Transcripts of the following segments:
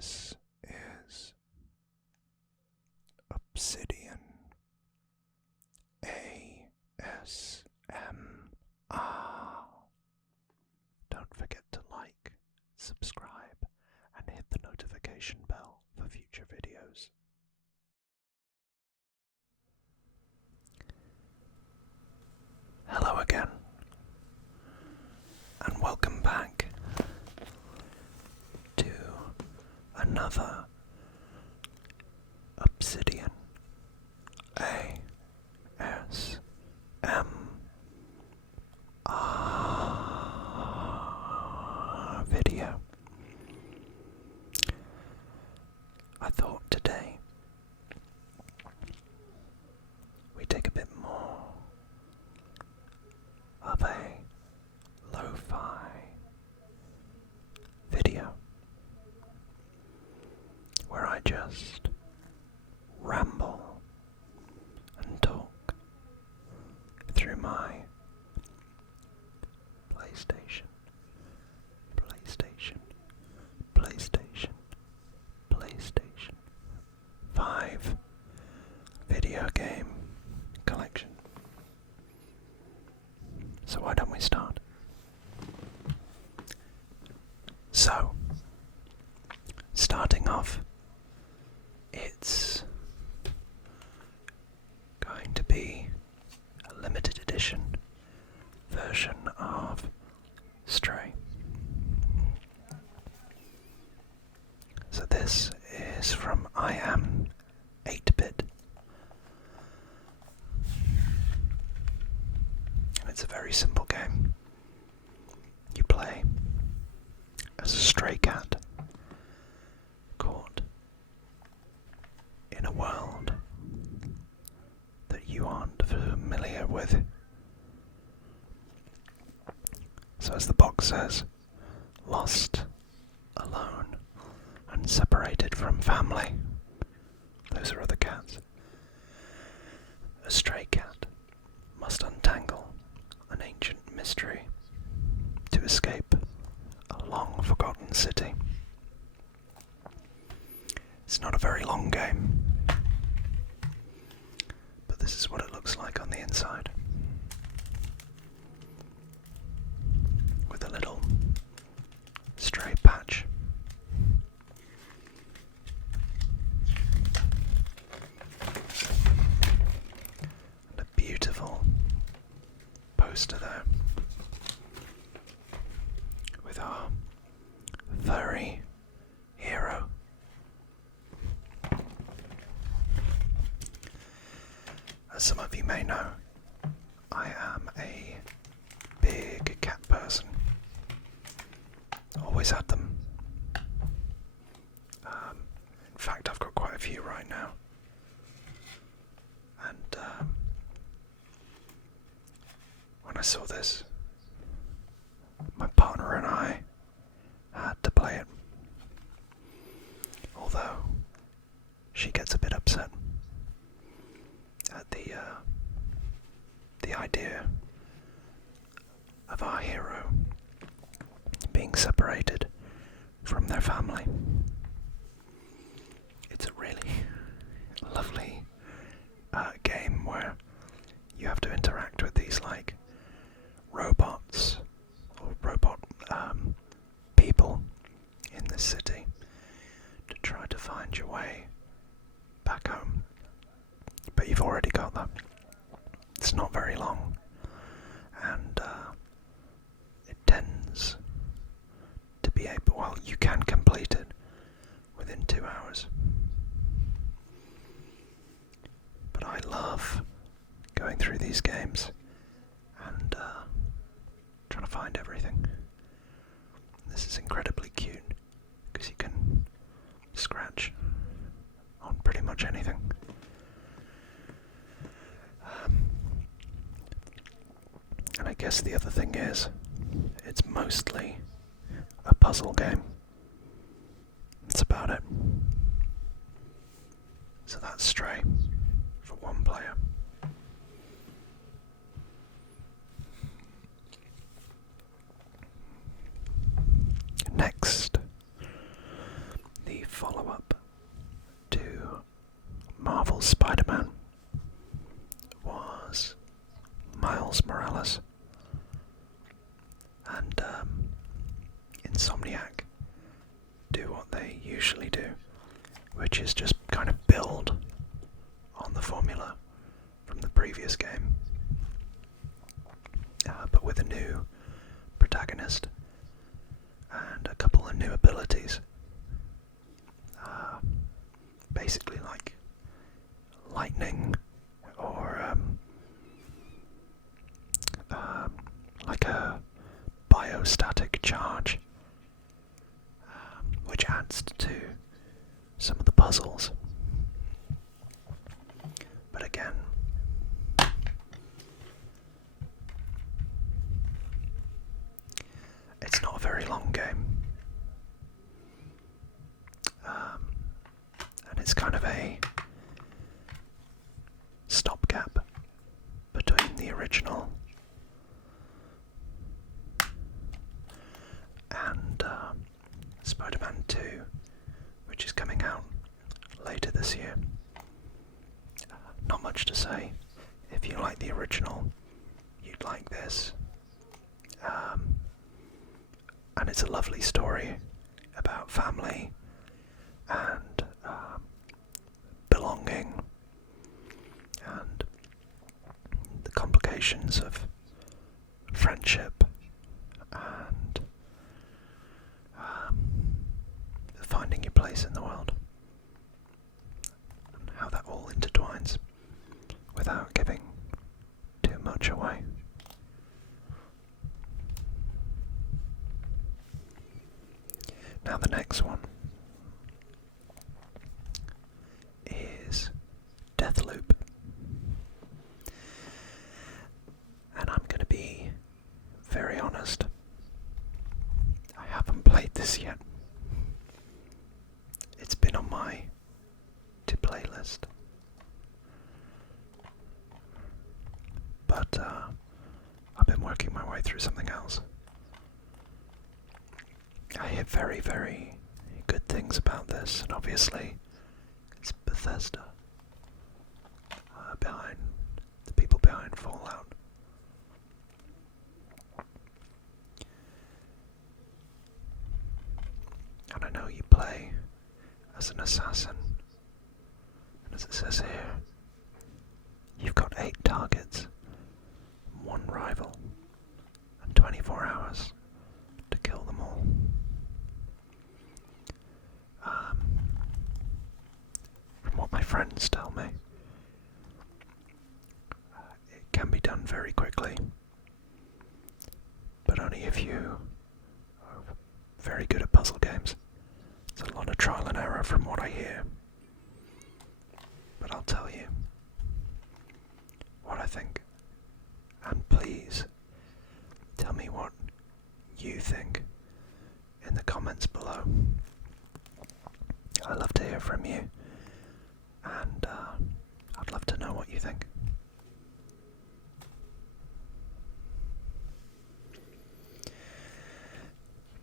This is Obsidian ASMR. Don't forget to like, subscribe, and hit the notification bell for future videos. Hello again, and welcome back to another Obsidian ASMR video. I thought today we take a bit more of a lo-fi video where I just ramble and talk through my PlayStation 5 video game collection. So why don't we start? So, starting off, it's going to be a limited edition version of Stray. So this is from I Am 8-Bit. And it's a very simple game. You play as a stray cat caught in a world that you aren't familiar with. So as the box says, lost, alone, and separated from family. Those are other cats. A stray cat must untangle an ancient mystery to escape a long-forgotten city. It's not a very long game, but this is what it looks like on the inside. With a little stray patch. And a beautiful poster there with our furry hero. As some of you may know, I am a big cat person. Always had them. In fact, I've got quite a few right now. And when I saw this, my partner and I had to play it. Although she gets a bit upset at the idea of our hero being separated from their family. It's a really lovely game where you have to interact with these like robots or robot people in this city to try to find your way back home. But you've already got that. It's not very long, and it tends to be able, well, you can complete it within 2 hours. But I love going through these games and trying to find everything. This is incredibly cute because you can scratch on pretty much anything. And I guess the other thing is, it's mostly a puzzle game. That's about it. So that's Stray for one player. Next, the Insomniac do what they usually do, which is just kind of build on the formula from the previous game, but with a new protagonist and a couple of new abilities. Basically like lightning or like a biostatic charge, which adds to some of the puzzles. But again, it's not a very long game. And it's kind of a stopgap between the original and Spider-Man 2, which is coming out later this year. Not much to say. If you like the original, you'd like this. And it's a lovely story about family and belonging and the complications of friendship and finding your place in the world, and how that all intertwines without giving too much away. Now the next one is Deathloop. And I'm going to be very honest, I haven't played this yet. It's been on my to-play list. But I've been working my way through something else. I hear very, very good things about this, and obviously it's Bethesda, behind the people behind Fallout. And I know you play as an assassin, and as it says here, you've got 8 targets, 1 rival, and 24 hours to kill them all. From what my friends tell me, it can be done very quickly, but only if you are very good at puzzle games. It's a lot of trial and error from what I hear, but I'll tell you what I think, and please tell me what you think in the comments below. I'd love to hear from you, and I'd love to know what you think.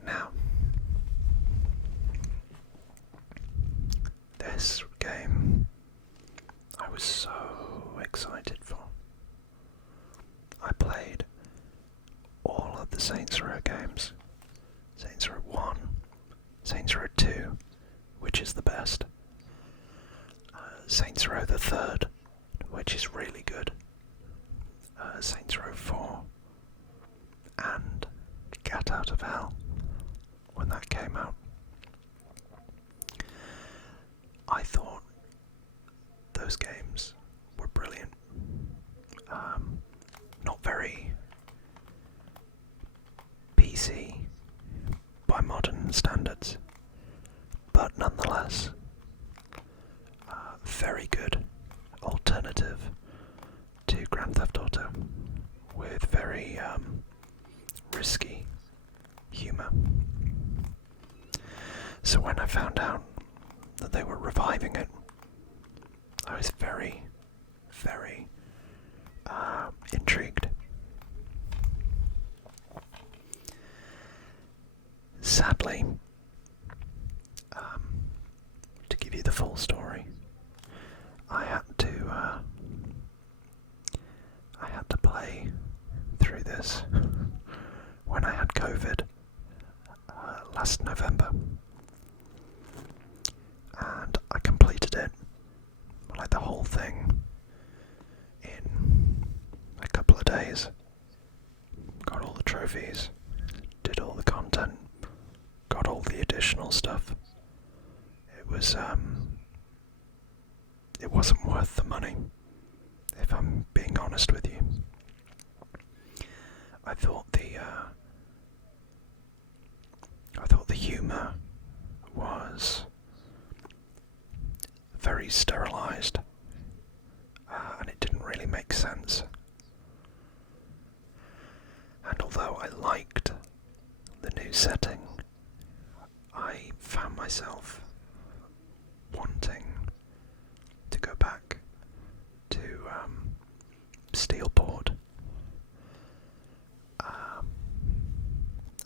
Now, this game I was so excited for. I played all of the Saints Row games. Saints Row 1, Saints Row 2, which is the best. Saints Row the 3rd, which is really good. Saints Row 4, and Cat Out of Hell, when that came out. I thought those games were brilliant. Not very PC by modern standards, but nonetheless very good alternative to Grand Theft Auto, with very risky humour. So when I found out that they were reviving it, I was very, very intrigued. Sadly, to give you the full story, I had to play through this when I had COVID last November, and I completed it, like the whole thing, in a couple of days. Got all the trophies, did all the content, got all the additional stuff. It wasn't worth the money, if I'm being honest with you. I thought the humour was very sterilised, and it didn't really make sense. And although I liked the new setting, I found myself wanting to go back to Steelport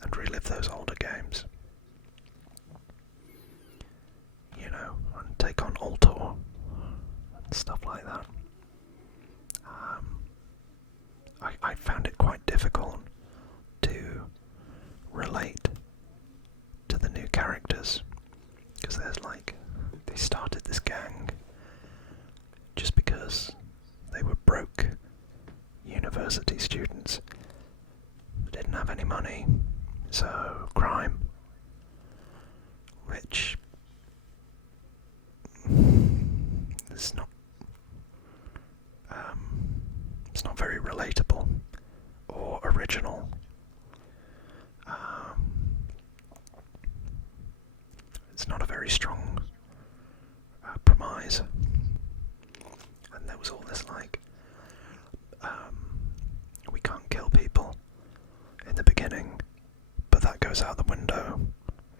and relive those older games. You know, and take on Altor and stuff like that. I found it quite difficult to relate to the new characters, because they started this gang just because they were broke university students. They didn't have any money, so crime, which is not it's not very relatable or original. It's not a very strong premise. And there was all this we can't kill people in the beginning, but that goes out the window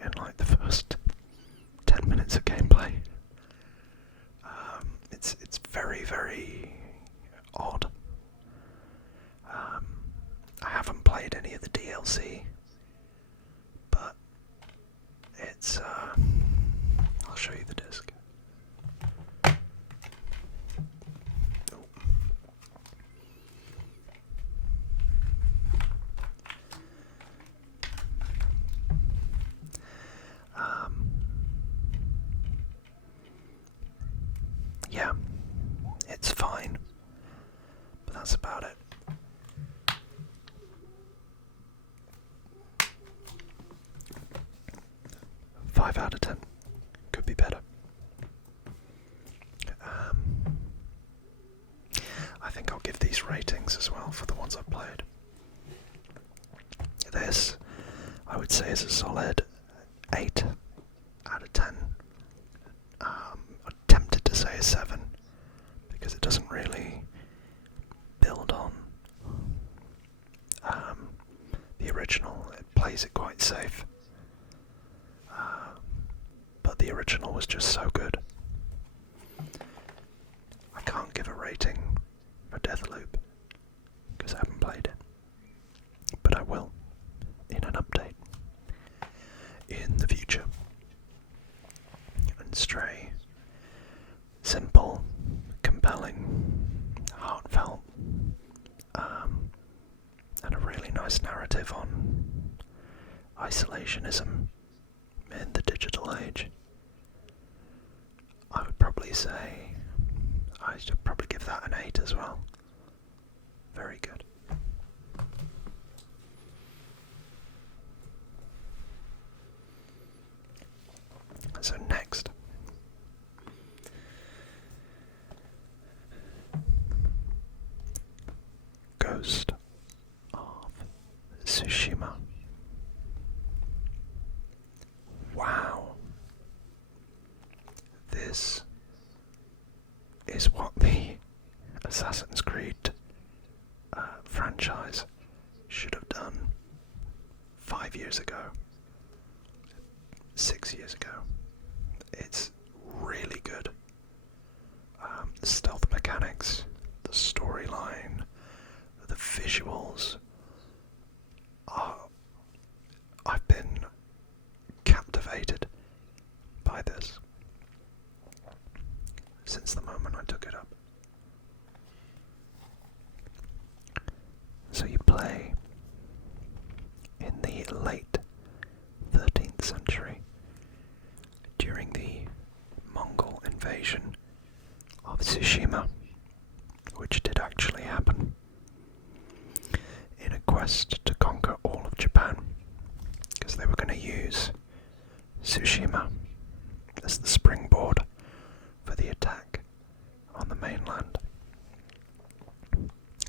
in the first 10 minutes of gameplay. It's very, very odd. I haven't played any of the DLC, but it's I'll show you the disc. Yeah, it's fine, but that's about it. Five out of 10. Could be better. I think I'll give these ratings as well for the ones I've played. This, I would say, is a solid 8 out of 10. I'm tempted to say a 7, because it doesn't really build on the original. It plays it quite safe. But the original was just so good. I can't give a rating for Deathloop because I haven't played it, but I will in an update in the future. And Stray, simple, compelling, heartfelt, and a really nice narrative on isolationism in the digital age. I would probably say, I should probably give that an 8 as well. Very good. So next, Ghost of Tsushima. Wow. This is what the Assassin's Creed franchise should have done 5 years ago, 6 years ago. It's really good. The stealth mechanics, the storyline, the visuals. I've been captivated by this since the moment I took it up. So you play in the late 13th century. to use Tsushima as the springboard for the attack on the mainland.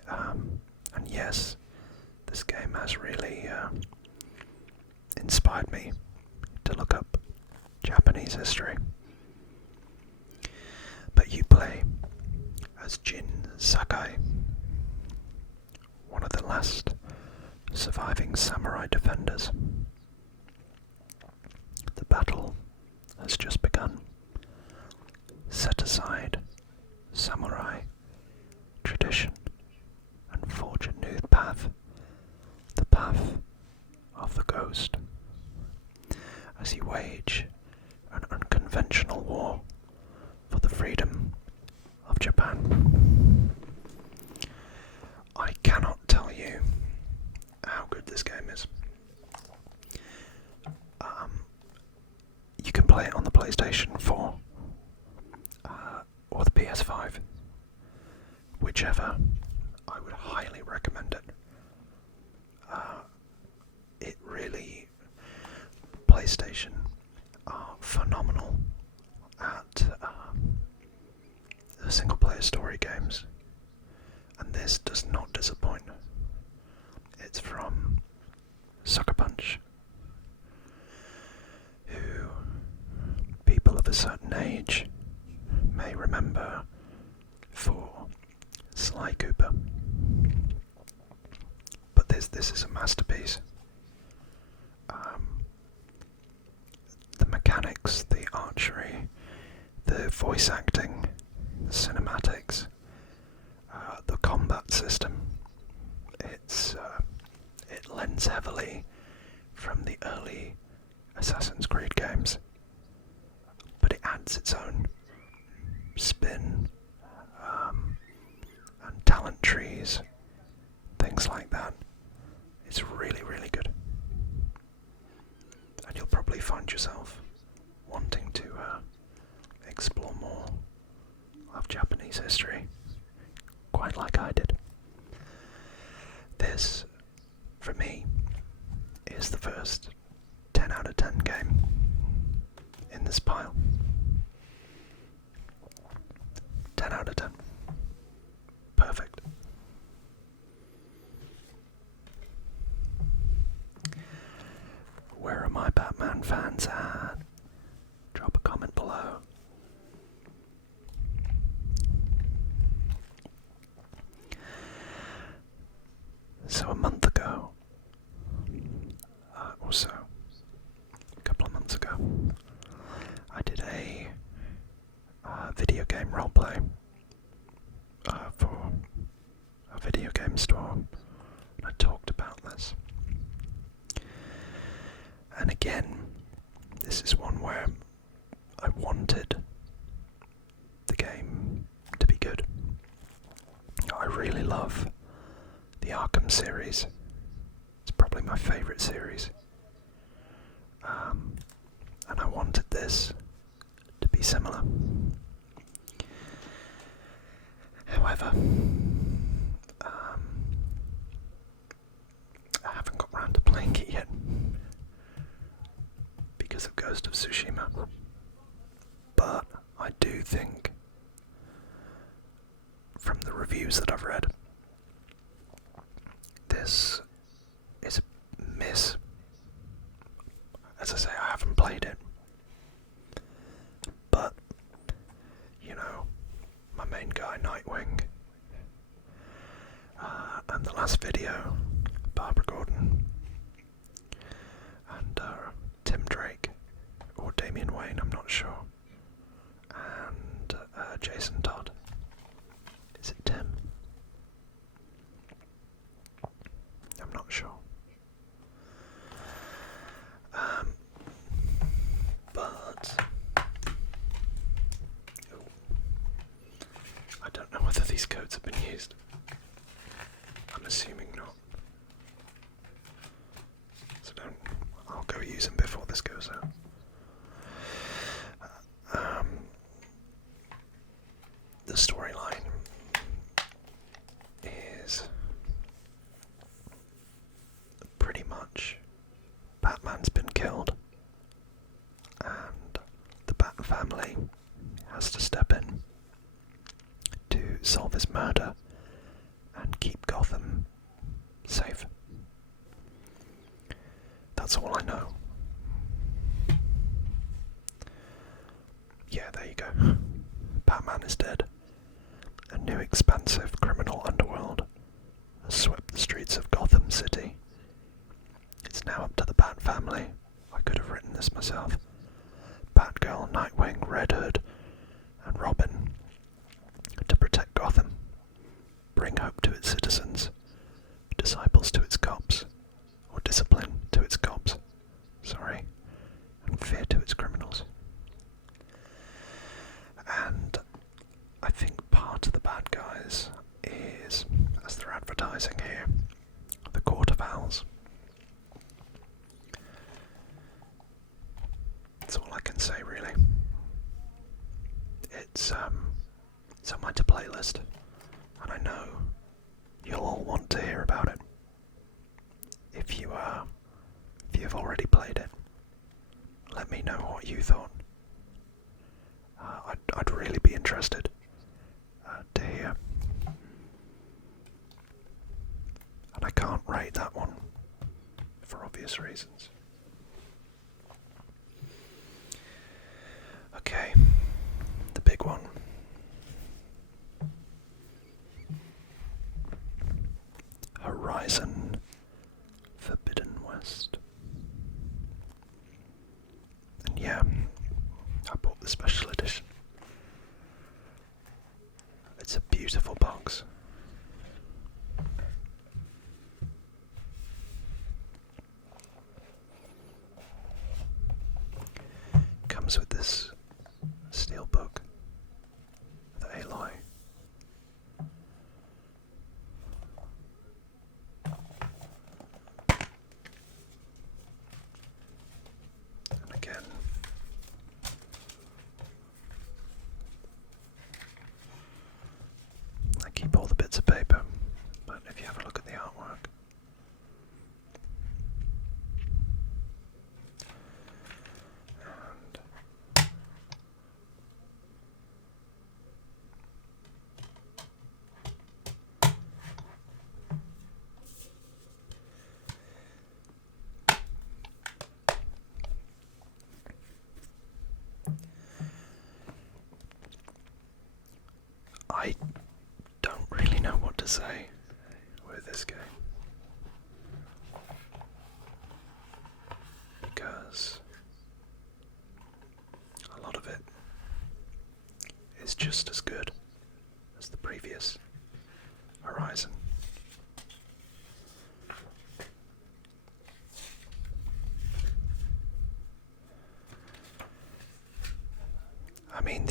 And yes, this game has really inspired me to look up Japanese history. But you play as Jin Sakai, one of the last surviving samurai defenders. The battle has just begun. Set aside samurai tradition and forge a new path, the path of the ghost, as you wage an unconventional war for the freedom of Japan. I cannot tell you how good this game is. You can play it on the PlayStation 4 or the PS5, whichever. I would highly recommend it. It really, PlayStation are phenomenal at the single-player story games, and this does not disappoint. It's from Sucker Punch, who people of a certain age may remember for Sly Cooper. But this is a masterpiece. The mechanics, the archery, the voice acting, the cinematics, the combat system, it lends heavily from the early Assassin's Creed games, but it adds its own spin and talent trees, things like that. It's really, really good. And you'll probably find yourself wanting to explore more of Japanese history, quite like I did. This, for me, is the first 10 out of 10 game in this pile. 10 out of 10. Perfect. Where are my Batman fans at? Drop a comment below. So a month ago, or so, a couple of months ago, I did a video game roleplay for a video game store, and I talked about this. And again, this is one where I wanted the game to be good. I really love the Arkham series. It's probably my favourite series. And I wanted this to be similar. However, I haven't got round to playing it yet because of Ghost of Tsushima. But I do think, from the reviews that I've read, this is a miss. As I say, I haven't played it. But, you know, my main guy, Nightwing, and the last video, Barbara Gordon, and Tim Drake, or Damian Wayne, I'm not sure, and Jason Todd. Is it Tim? I'm not sure. But I don't know whether these codes have been used. I'm assuming not. So I'll go use them before this goes out. The storyline is pretty much Batman's been killed. promised myself. Batgirl, Nightwing, Red Hood, and Robin to protect Gotham, bring hope to its citizens, disciples to its cops, or discipline to its cops, and fear to its criminals. And I think part of the bad guys is, as they're advertising here, the Court of Owls. That's all I can say, really. It's on my to playlist, and I know you'll all want to hear about it. If you've already played it, let me know what you thought. I'd really be interested to hear. And I can't rate that one for obvious reasons. Okay, the big one. Horizon Forbidden West. And yeah, I bought the special edition. It's a beautiful box. Comes with this steel book, the Aloy. And again, I keep all the bits of paper, but if you have a look at the artwork, I don't really know what to say with this game, because a lot of it is just as good as the previous Horizon. I mean,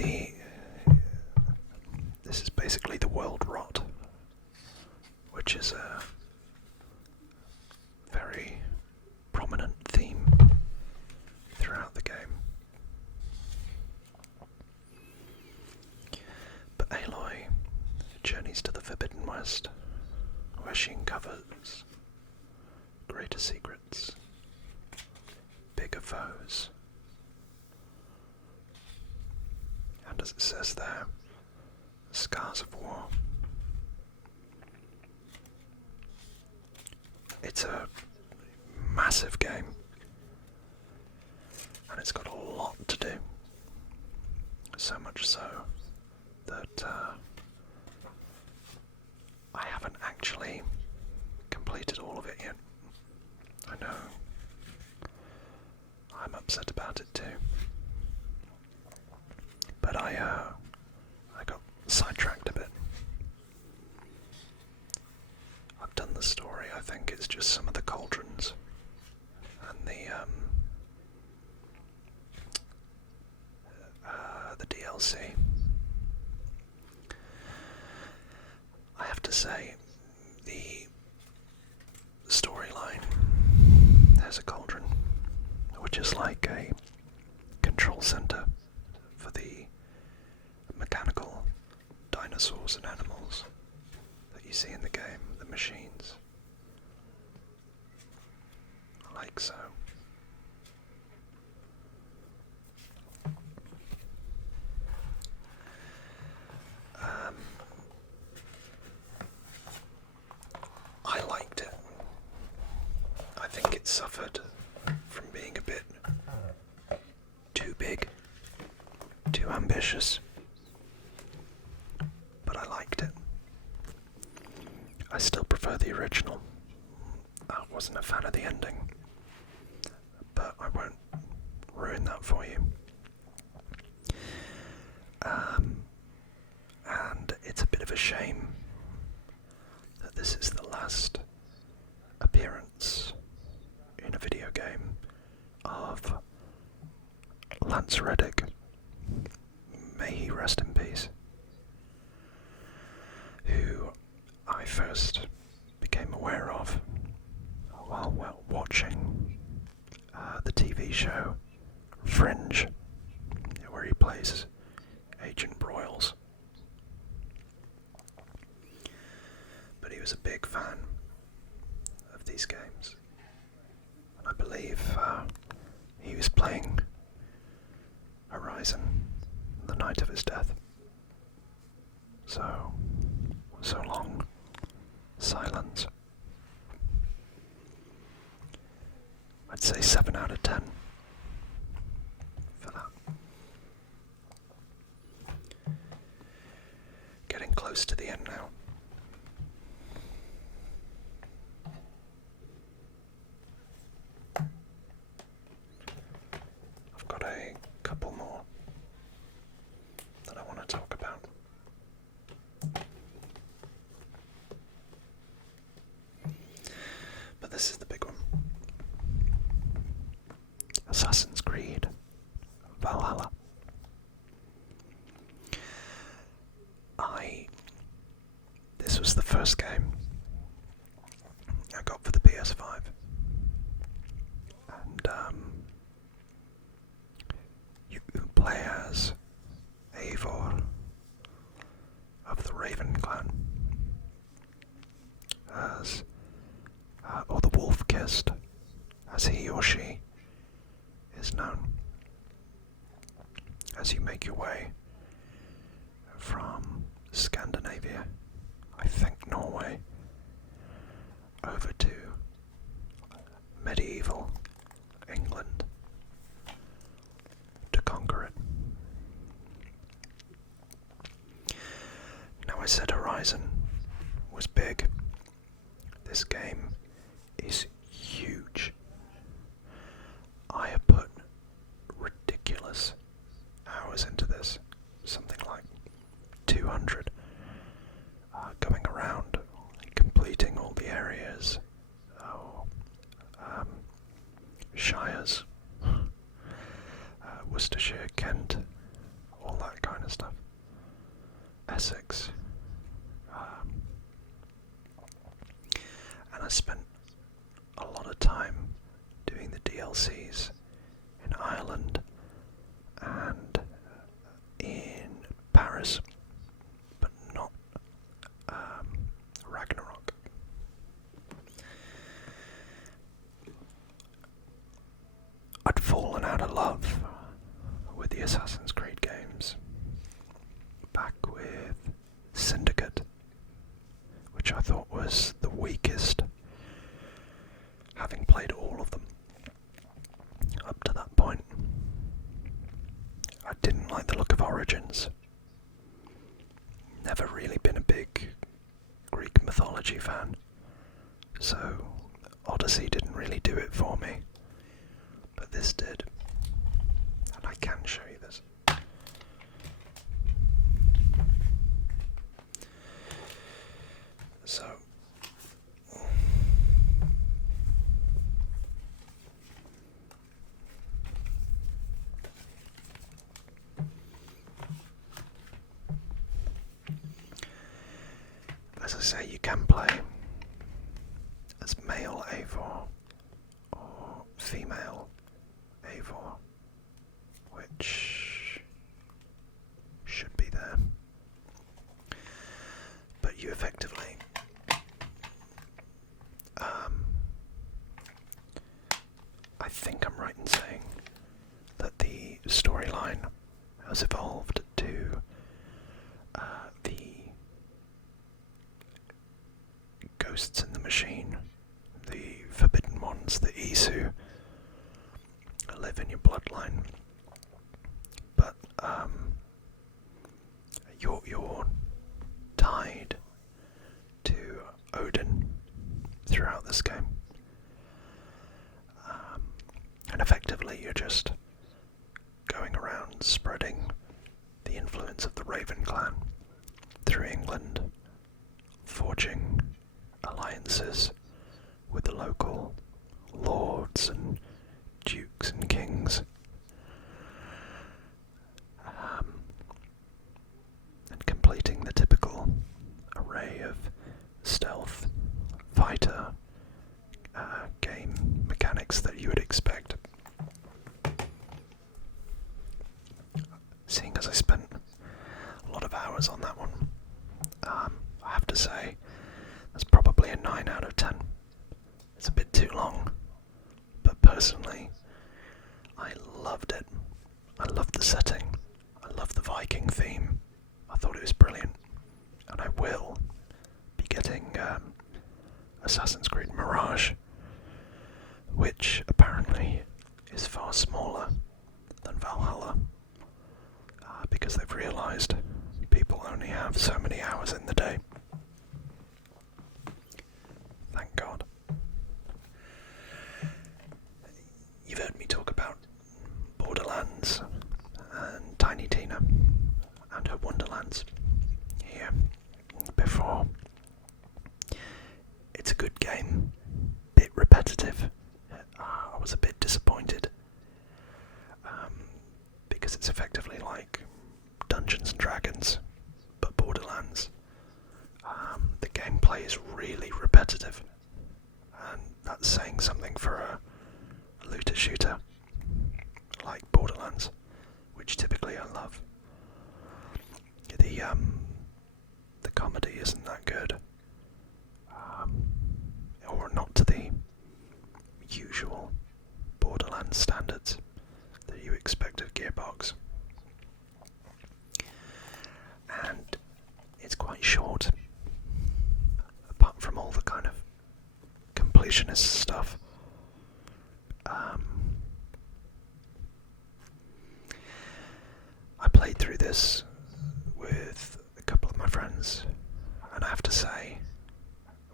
this is basically the world rot, which is a very prominent theme throughout the game. But Aloy journeys to the Forbidden West, where she uncovers greater secrets, bigger foes, and as it says there, scars of war. It's a massive game, and it's got a lot to do. So much so that I haven't actually completed all of it yet. I know I'm upset about it too, but I got sidetracked a bit. I've done the story. I think it's just some of the cauldrons and the DLC. I have to say, the storyline, there's a cauldron, which is like a control center for the mechanical dinosaurs and animals that you see in the game, the machines. Like so. I liked it. I think it suffered from being a bit too big, too ambitious, but I liked it. I still prefer the original. I wasn't a fan of the ending, but I won't of Lance Reddick, may he rest in peace, who I first became aware of while watching the TV show Fringe, where he plays Agent Broyles. But he was a big fan of these games, and I believe he was playing Horizon the night of his death. So long silence. I'd say 7 out of 10 for that. Getting close to the end now. I've got a couple more that I want to talk about. But this is the big one. Assassin's Creed Valhalla. This was the first game I got for the PS5. And you play as Eivor of the Raven clan, or the Wolf-Kissed, as he or she is known, as you make your way from Scandinavia, I think Norway, over to medieval England to conquer it. Now, I said Horizon was big. This game is huge. I have put ridiculous hours into this, something like 200, going around, completing all the areas, shires, Worcestershire, Kent, all that kind of stuff, Essex, and I spent a lot of time doing the DLCs in Ireland and in Paris, but not Ragnarok. I'd fallen out of love with the Assassin's Creed games back with Syndicate, which I thought was the weakest, having played all of them up to that point. I didn't like the look of Origins. Never really been a big Greek mythology fan, so Odyssey didn't really do it for me. But this did, and I can show you this. So, as I say, you can play as male Eivor or female Eivor, which should be there. But you effectively I think I'm right in saying that the storyline has evolved to the ghosts in the machine, the forbidden ones, the Isu, live in your bloodline. But you're tied to Odin throughout this game. And effectively you're just going around spreading the influence of the Raven clan through England, forging alliances with the local lords and dukes Dukes and Kings. And completing the typical array of stealth, fighter, game mechanics that you would expect. Seeing as I spent a lot of hours on that one, I have to say that's probably a 9 out of 10. It's a bit too long, but personally, I loved it. I loved the setting. I loved the Viking theme. I thought it was brilliant, and I will be getting Assassin's Creed Mirage, which apparently is far smaller than Valhalla, because they've realised people only have so many hours in the day. Thank God. You've heard me talk about Borderlands and Tiny Tina and her Wonderlands here before. It's a good game, bit repetitive. I was a bit disappointed because it's effectively like Dungeons and Dragons, but Borderlands. The gameplay is really repetitive, and that's saying something for a looter shooter like Borderlands, which typically I love. The comedy isn't that good, or not to the usual Borderlands standards that you expect of Gearbox. And it's quite short, apart from all the kind of completionist stuff. I played through this with a couple of my friends, and I have to say,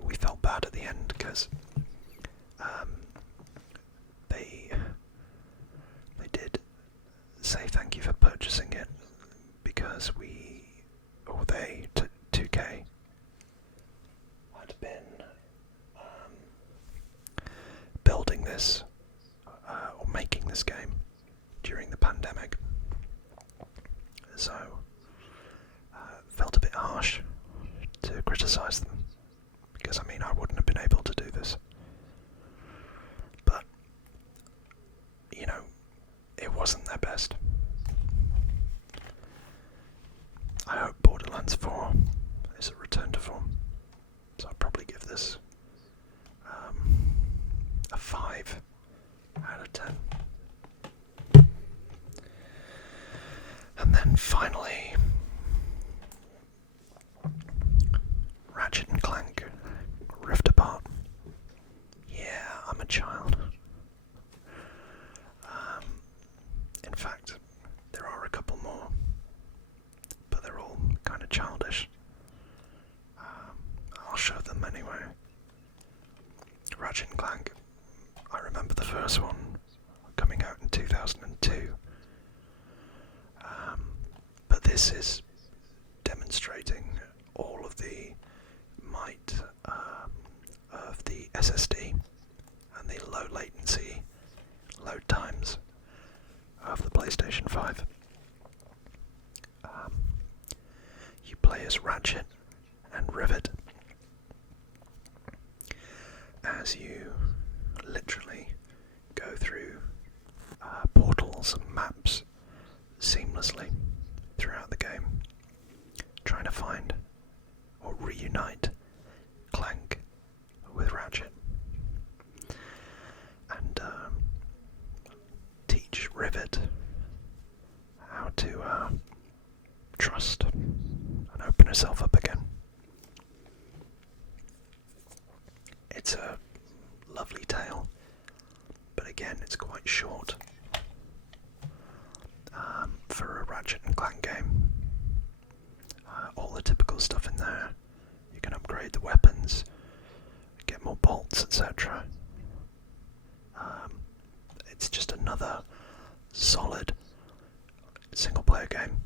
we felt bad at the end because they did say thank you for purchasing it, because they, 2K, had been building this or making this game during the pandemic, so felt a bit harsh to criticise them, because I wouldn't have been able to do this, but it wasn't their best. I hope Borderlands 4 is a return to form, so I'll probably give this a 5 out of 10. And then finally, Ratchet and Clank Rift Apart. Yeah, I'm a child. In fact, there are a couple more, but they're all kind of childish. I'll show them anyway. Ratchet and Clank, I remember the first one coming out in 2002. But this is demonstrating all of the might of the SSD and the low latency load times of the PlayStation 5. You play as Ratchet and Rivet as you literally go through portals and maps seamlessly throughout the game, trying to find or reunite Clank with Ratchet, and teach Rivet how to trust and open herself up again. It's a lovely tale, but again, it's quite short for a Ratchet and Clank game. All the typical stuff in there. You can upgrade the weapons, get more bolts, etc. It's just another solid single-player game.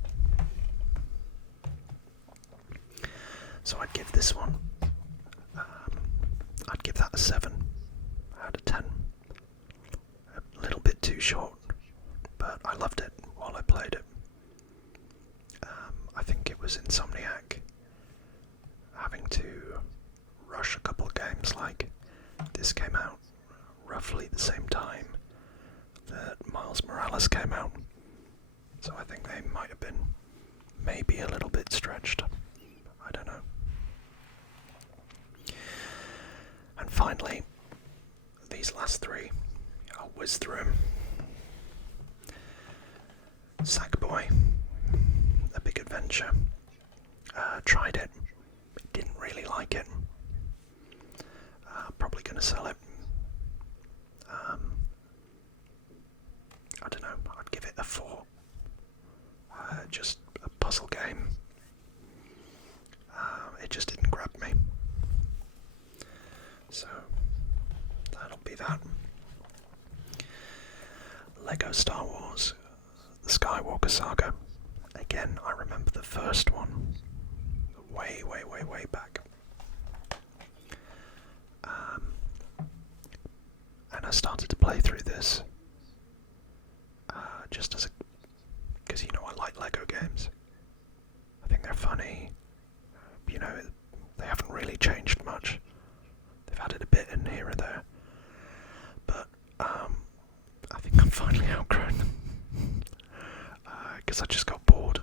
So I'd give this one, I'd give that a 7 out of 10. A little bit too short, but I loved it while I played it. I think it was Insomniac having to rush a couple of games. Like, this came out roughly the same time that Miles Morales came out, so I think they might have been maybe a little bit stretched. I don't know. And finally, these last three, I'll whiz through them. Sackboy, A Big Adventure. Tried it, didn't really like it. Probably going to sell it. I don't know, I'd give it a 4. Just a puzzle game. It just didn't grab me. So, that'll be that. Lego Star Wars, the Skywalker Saga. Again, I remember the first one way back. And I started to play through this just as because, you know, I like Lego games. I think they're funny. You know, they haven't really changed much. They've added a bit in here and there. But I think I've finally outgrown them. Because I just got bored.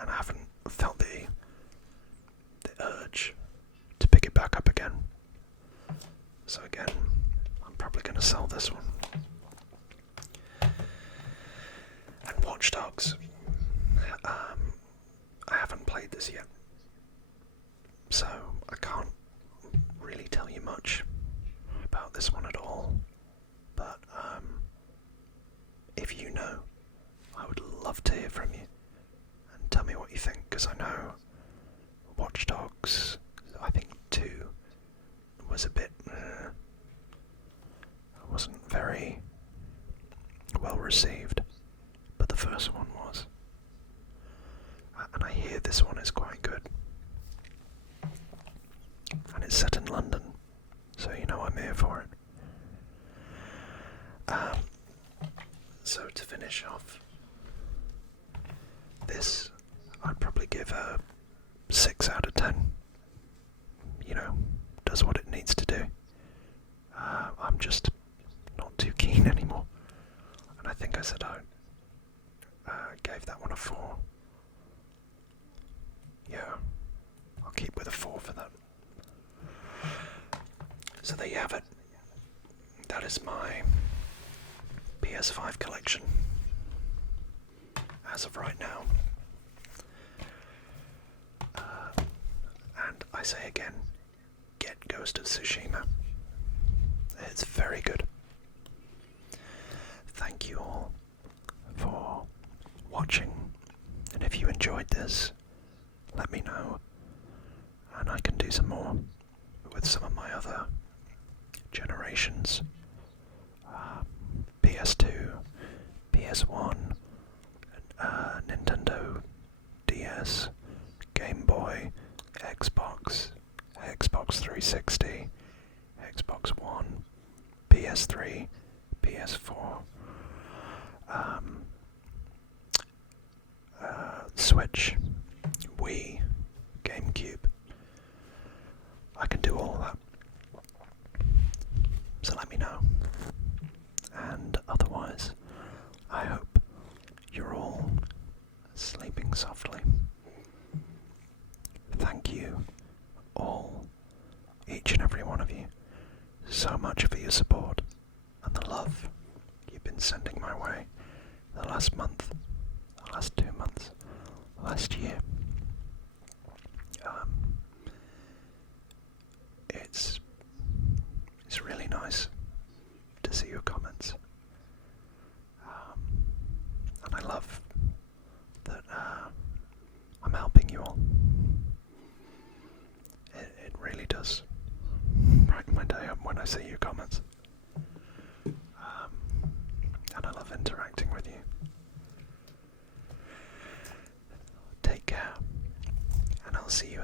And I haven't felt the urge to pick it back up again. So again, I'm probably going to sell this one. And Watch Dogs. I haven't played this yet, so I can't really tell you much about this one at all. But if you know, I would love to hear from you and tell me what you think, because I know Watch Dogs, I think 2 was a bit wasn't very well received, but the first one was, and I hear this one is quite good, and it's set in London, so you know I'm here for it. So to finish off, this I'd probably give a 6 out of 10. You know, does what it needs to do. I'm just not too keen anymore, and I think I said I gave that one a 4. Yeah, I'll keep with a 4 for that. So there you have it. That is my PS5 collection as of right now. And I say again, get Ghost of Tsushima. It's very good. Thank you all for watching, and if you enjoyed this, let me know, and I can do some more with some of my other generations. PS2, PS1, Nintendo DS, Game Boy, Xbox, Xbox 360, Xbox One, PS3, PS4, Switch, Wii, GameCube. I can do all that. So let me know. And otherwise, I hope you're all sleeping softly. Thank you all, each and every one of you, so much for your support and the love you've been sending my way the last month, the last 2 months, last year. It's really nice to see your comments, and I love that I'm helping you all. It really does brighten my day up when I see your comments, and I love interacting with you. Take care, and I'll see you